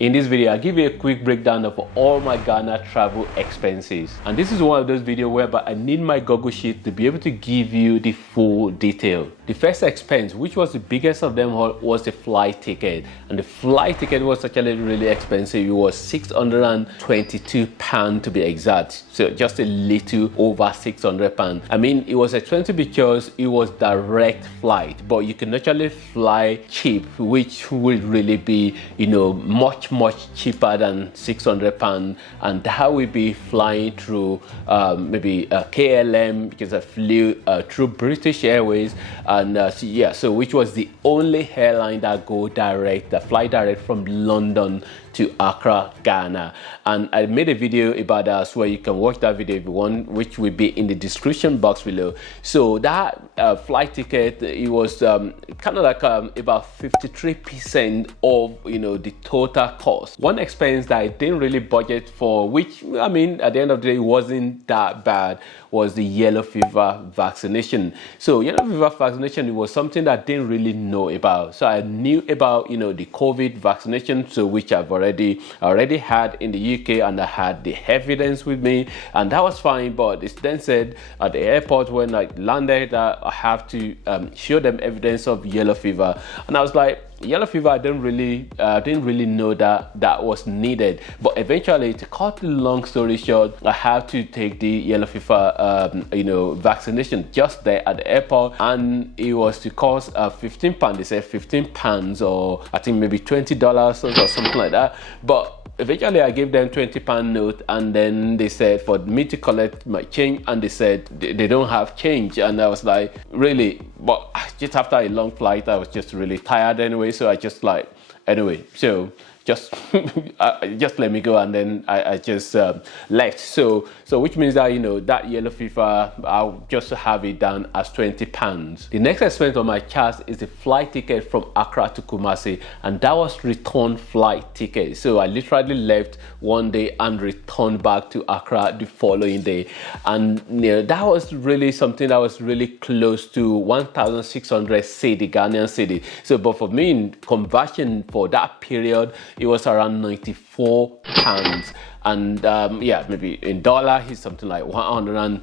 In this video, I'll give you a quick breakdown of all my Ghana travel expenses. And this is one of those videos whereby I need my Google Sheet to be able to give you the full detail. The first expense, which was the biggest of them all, was the flight ticket. And the flight ticket was actually really expensive. It was £622 to be exact. So just a little over £600. I mean, it was expensive because it was direct flight, but you can actually fly cheap, which will really be, much cheaper than £600, and that will be flying through maybe KLM, because I flew through British Airways, and so which was the only airline that fly direct from London to Accra, Ghana. And I made a video about that as well. You can watch that video if you want, which will be in the description box below. So that flight ticket, it was kind of like about 53% of the total cost. One expense that I didn't really budget for, which I mean at the end of the day wasn't that bad, was the yellow fever vaccination. So yellow fever vaccination, it was something that I didn't really know about. So I knew about the COVID vaccination, so which I've already had in the UK, and I had the evidence with me, and that was fine. But it's then said at the airport when I landed that I have to show them evidence of yellow fever, and I was like, yellow fever, I didn't really know that was needed. But eventually, to cut the long story short, I had to take the yellow fever vaccination just there at the airport, and it was to cost £15. They said £15, or I think maybe $20 or something like that. But eventually I gave them £20 note, and then they said for me to collect my change, and they said they don't have change. And I was like, really? But just after a long flight, I was just really tired anyway, so I just like, anyway, so just let me go, and then I just left. So which means that that yellow fever, I'll just have it down as £20. The next expense on my chart is the flight ticket from Accra to Kumasi, and that was return flight ticket. So I literally left one day and returned back to Accra the following day, and that was really something that was really close to 1,600 cedi, Ghanaian cedi. So but for me, in conversion for that period, it was around £94, and maybe in dollar it's something like $113.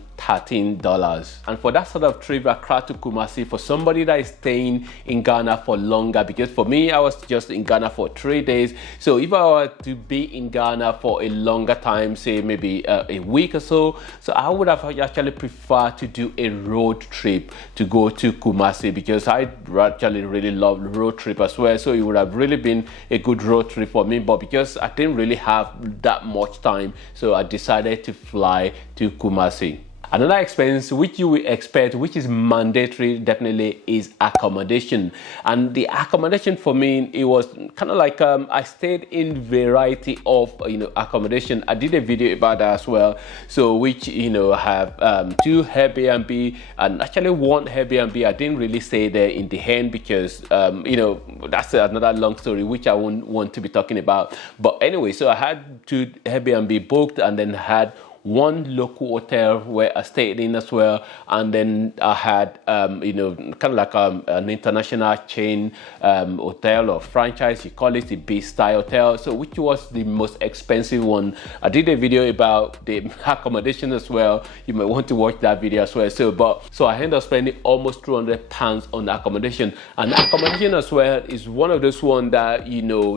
And for that sort of trip, Accra to Kumasi, for somebody that is staying in Ghana for longer, because for me, I was just in Ghana for 3 days. So if I were to be in Ghana for a longer time, say maybe a week or so I would have actually preferred to do a road trip to go to Kumasi, because I actually really love road trip as well. So it would have really been a good road trip for me, but because I didn't really have that much time, so I decided to fly to Kumasi. Another expense which you will expect, which is mandatory definitely, is accommodation. And the accommodation for me, it was kind of like I stayed in variety of accommodation. I did a video about that as well, so which I have 2 Airbnb, and actually one Airbnb I didn't really stay there in the end, because that's another long story which I won't want to be talking about. But anyway, so I had 2 Airbnb booked, and then had one local hotel where I stayed in as well, and then I had kind of like an international chain hotel or franchise, you call it, the B-style hotel, so which was the most expensive one. I did a video about the accommodation as well. You might want to watch that video as well. So I ended up spending almost £200 on accommodation, and accommodation as well is one of those ones that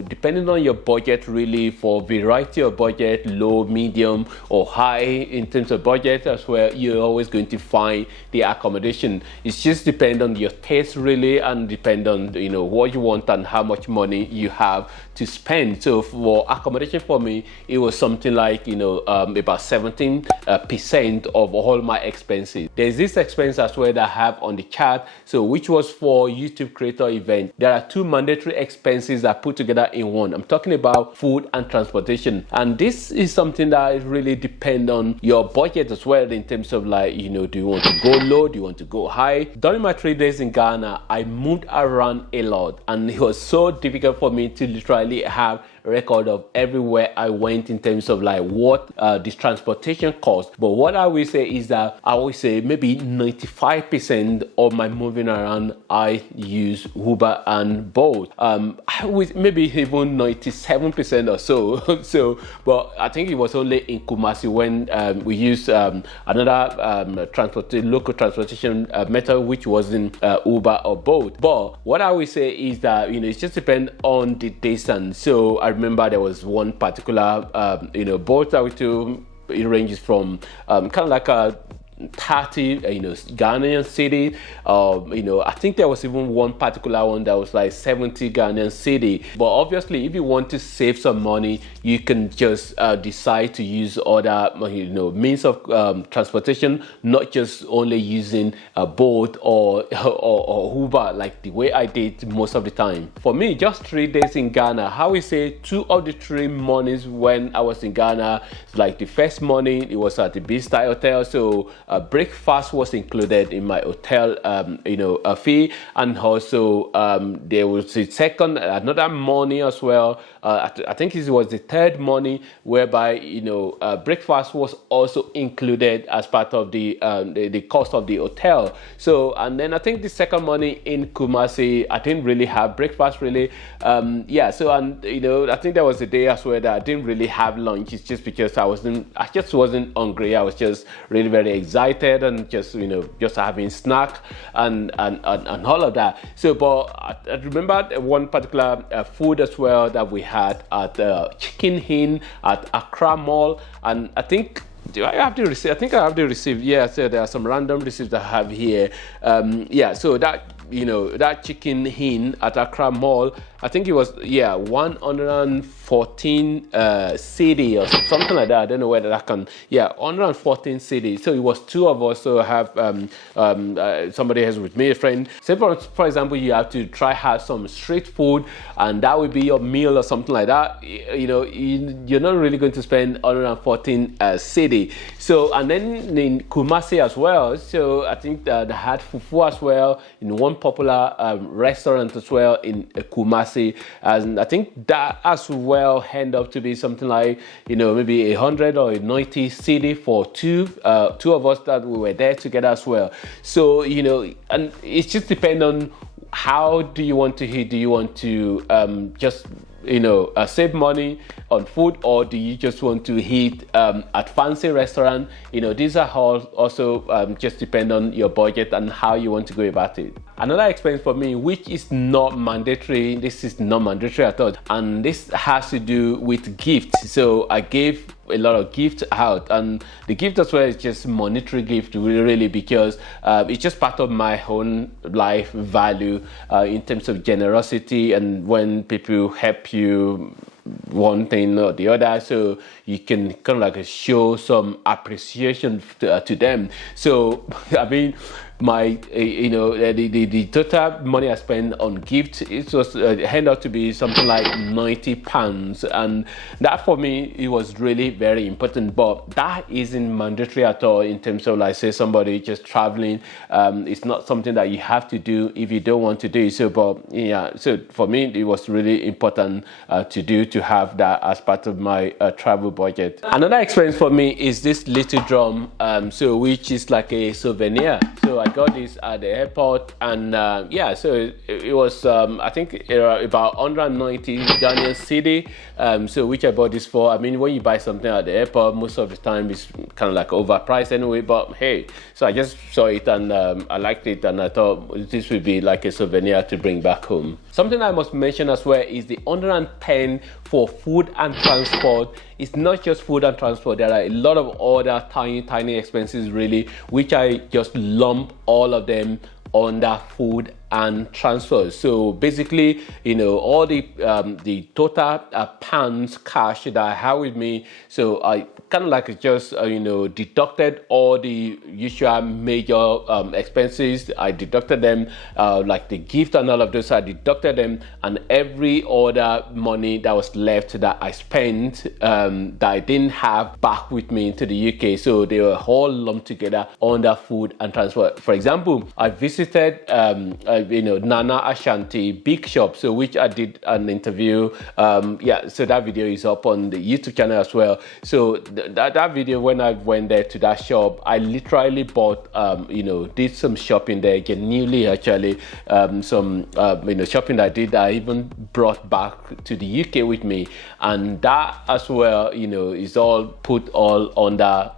depending on your budget, really, for variety of budget, low, medium, or high in terms of budget as well, you're always going to find the accommodation. It's just depend on your taste, really, and depend on what you want and how much money you have to spend. So for accommodation, for me, it was something like about 17% of all my expenses. There's this expense as well that I have on the chart, so which was for YouTube creator event. There are 2 mandatory expenses that I put together in one. I'm talking about food and transportation, and this is something that really depends on your budget as well, in terms of like, do you want to go low, do you want to go high? During my 3 days in Ghana, I moved around a lot, and it was so difficult for me to literally have record of everywhere I went in terms of like what the transportation cost. But what I will say is that I will say maybe 95% of my moving around I use Uber and Bolt. With maybe even 97% or so. So, but I think it was only in Kumasi when we used another local transportation method, which wasn't Uber or Bolt. But what I will say is that it just depends on the distance. So I remember there was one particular boat that we took. It ranges from kind of like a 30 Ghanaian city. I think there was even one particular one that was like 70 Ghanaian city. But obviously, if you want to save some money, you can just decide to use other means of transportation, not just only using a boat or Uber like the way I did most of the time. For me, just 3 days in Ghana, how we say 2 of the 3 mornings when I was in Ghana, like the first morning it was at the B-Style Hotel, so breakfast was included in my hotel a fee, and also there was another morning as well. I think it was the 3rd morning whereby breakfast was also included as part of the cost of the hotel. So, and then I think the 2nd morning in Kumasi, I didn't really have breakfast really. So, and I think there was a day as well that I didn't really have lunch. It's just because I just wasn't hungry. I was just really very excited and just having snack and all of that. So, but I remember one particular food as well that we had at Chicken Inn at Accra Mall, and I think. Do I have the receipt? I think I have the receipt. Yeah, so there are some random receipts I have here. So that Chicken Inn at Accra Mall, I think it was 114 cedi or something like that. I don't know whether that can 114 cedi. So it was 2 of us. So I have somebody else with me, a friend. Say for example, you have to have some street food, and that would be your meal or something like that. You're not really going to spend 114 cedi. So, and then in Kumasi as well. So I think they had fufu as well in one popular restaurant as well in Kumasi. And I think that as well end up to be something like maybe 100 or 90 cedi for two of us that we were there together as well. So and it just depends on how do you want to eat. Do you want to just save money on food, or do you just want to eat at fancy restaurant? These are all also just depend on your budget and how you want to go about it. Another expense for me, which is not mandatory, this is not mandatory at all, and this has to do with gifts. So I gave a lot of gifts out, and the gift as well is just monetary gift really, because it's just part of my own life value in terms of generosity, and when people help you one thing or the other, so you can kind of like show some appreciation to them. So I mean, my the total money I spent on gifts, it was ended up to be something like £90, and that for me it was really very important. But that isn't mandatory at all in terms of like say somebody just traveling. It's not something that you have to do if you don't want to do so. But so for me it was really important to have that as part of my travel budget. Another expense for me is this little drum, which is like a souvenir. So I got this at the airport, and so it was I think about 190 Ghanaian cedi, so which I bought this for. I mean, when you buy something at the airport, most of the time it's kind of like overpriced anyway, but hey, so I just saw it and I liked it, and I thought this would be like a souvenir to bring back home. Something I must mention as well is the 110 for food and transport. It's not just food and transport. There are a lot of other tiny expenses really, which I just lump all of them under food and transport. So basically, all the total pounds cash that I have with me, so I kind of like just deducted all the usual major expenses. I deducted them, like the gift and all of those. I deducted them, and every other money that was left that I spent that I didn't have back with me into the UK. So they were all lumped together under food and transport. For example, I visited Nana Ashanti Big Shop, so which I did an interview. So that video is up on the YouTube channel as well. So that video, when I went there to that shop, I literally bought, did some shopping there, genuinely actually, some shopping that I did, I even brought back to the UK with me, and that as well, is all put all under,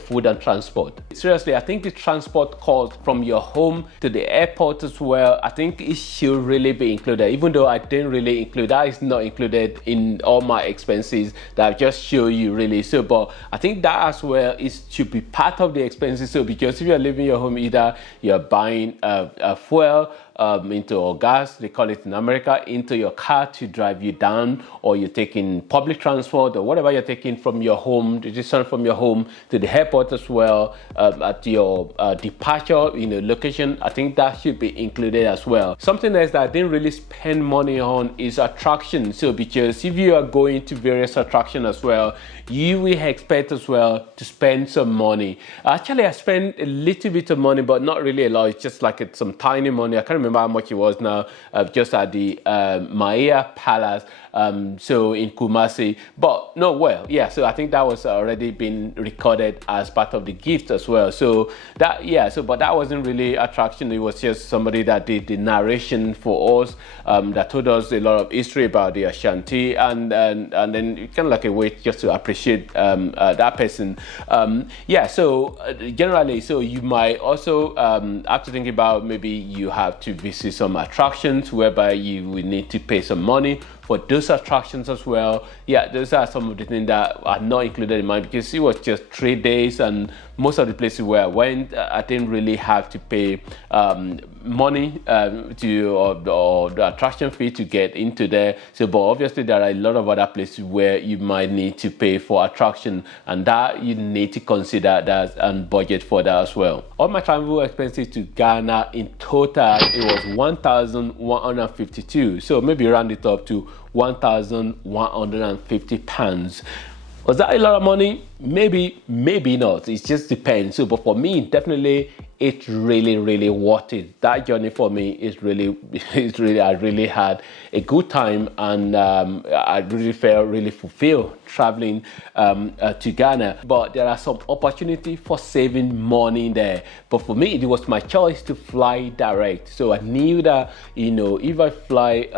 food and transport. Seriously, I think the transport cost from your home to the airport as well, I think it should really be included, even though I didn't really include that. Is not included in all my expenses that I've just show you really. So, but I think that as well should be part of the expenses. So, because if you're leaving your home, either you're buying a fuel or gas, they call it in America, into your car to drive you down, or you're taking public transport or whatever you're taking from your home, the distance from your home to the airport as well, at your departure, location. I think that should be included as well. Something else that I didn't really spend money on is attraction. So because if you are going to various attractions as well, you will expect as well to spend some money. Actually, I spent a little bit of money, but not really a lot. It's just like some tiny money. I can't remember how much it was now, just at the Maya Palace, so in Kumasi. But no, so I think that was already been recorded as part of the gift as well. So that, but that wasn't really attraction. It was just somebody that did the narration for us, that told us a lot of history about the Ashanti, and then kind of like a way just to appreciate that person. Generally, so you might also have to think about, maybe you have to visit some attractions whereby you will need to pay some money for those attractions as well. Those are some of the things that are not included in mine, because it was just 3 days, and most of the places where I went, I didn't really have to pay money or the attraction fee to get into there. So, but obviously there are a lot of other places where you might need to pay for attraction, and that you need to consider that and budget for that as well. All my travel expenses to Ghana in total, it was 1,152. So maybe round it up to 1,150 pounds. Was that a lot of money? Maybe, maybe not. It just depends. So, but for me, definitely, it's really worth it. That journey for me is really, I really had a good time, and I really felt really fulfilled traveling to Ghana. But there are some opportunity for saving money there. But for me, it was my choice to fly direct. So I knew that, if I fly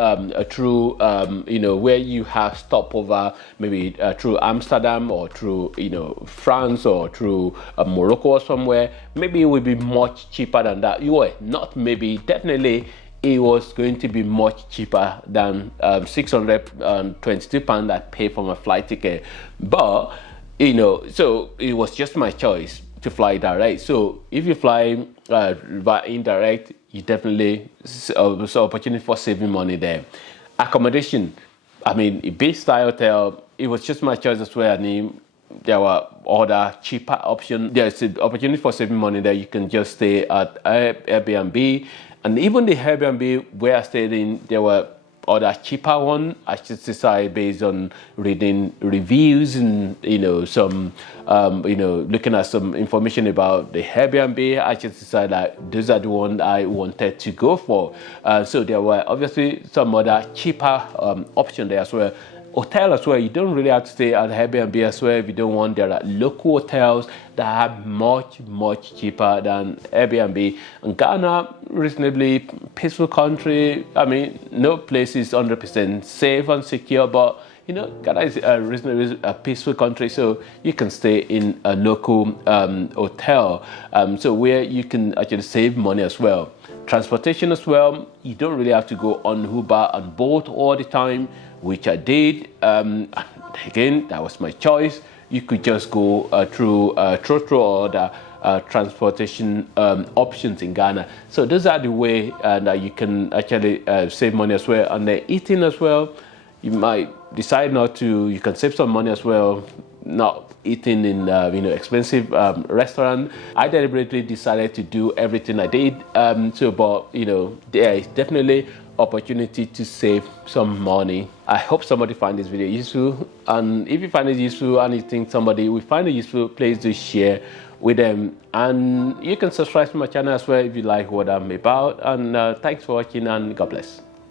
through, where you have stopover, maybe through Amsterdam or through, France or through Morocco or somewhere, maybe it would be much cheaper than that. Not maybe, definitely it was going to be much cheaper than £622 I paid for my flight ticket. But so it was just my choice to fly direct. So if you fly by indirect, you definitely saw opportunity for saving money there. Accommodation, I mean, a big style hotel, it was just my choice as well. There were other cheaper options. There's an opportunity for saving money there. You can just stay at Airbnb, and even the Airbnb where I stayed in, there were other cheaper one. I should decide based on reading reviews and some looking at some information about the Airbnb. I just decided that those are the ones I wanted to go for. So there were obviously some other cheaper option there as well. Hotel as well, you don't really have to stay at Airbnb as well if you don't want. There are local hotels that are much cheaper than Airbnb. And Ghana, reasonably peaceful country. I mean, no place is 100% safe and secure, but Ghana is a reasonably peaceful country, so you can stay in a local hotel, so where you can actually save money as well. Transportation as well, you don't really have to go on Uber and Bolt all the time, which I did. Again, that was my choice. You could just go through Trotro or the transportation options in Ghana. So those are the way that you can actually save money as well. And then eating as well, you might decide not to. You can save some money as well, not eating in expensive restaurant. I deliberately decided to do everything I did. But there is definitely opportunity to save some money. I hope somebody find this video useful, and if you find it useful and you think somebody will find it useful, please do share with them. And you can subscribe to my channel as well if you like what I'm about. And thanks for watching, and God bless.